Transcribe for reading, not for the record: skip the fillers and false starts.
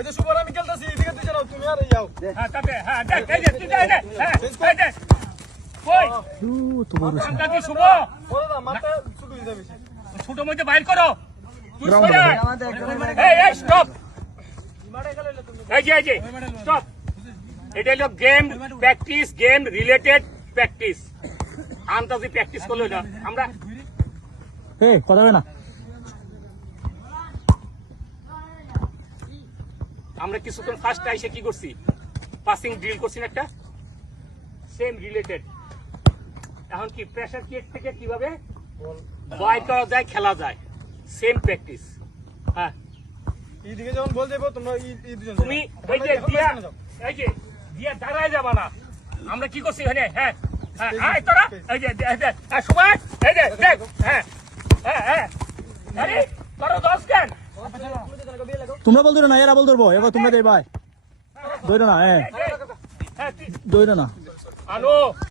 ওই যে সুপার আমি খেলতেছি এদিকে তুই যাও তুমি আর যাও হ্যাঁ তাতে হ্যাঁ দেখ এই যে তুই যা দে হ্যাঁ এই দে কই তোমার আমরা কি শুভ বড় না মাথা ছোট হয়ে যাবে ছোট মধ্যে বাইর করো তুই সোজা এই স্টপ এই যে স্টপ এটা হলো game practice game related practice আন্তাজি প্র্যাকটিস করলো না আমরা এই কথা হবে না আমরা কিছুক্ষণ ফার্স্ট এসে কি করছি পাসিং ড্রিল করছি না একটা সেম রিলেটেড এখন কি প্রেসার কেক থেকে কিভাবে বাইর করা যায় খেলা যায় সেম প্র্যাকটিস হ্যাঁ এইদিকে যখন বল যাবো তোমরা এই দুজন তুমি এই যে দিয়া দাঁড়ায় যাবা না আমরা কি করছি এখানে হ্যাঁ হ্যাঁ আয় তোরা এই যে সুভাষ এই যে দেখ হ্যাঁ হ্যাঁ হ্যাঁ আরে করো 10 কেন তোমরা বল ধরো না এরা বল ধরবো এবার তোমরা দেই ভাই ধরো না হ্যাঁ হ্যাঁ ধরো না আনো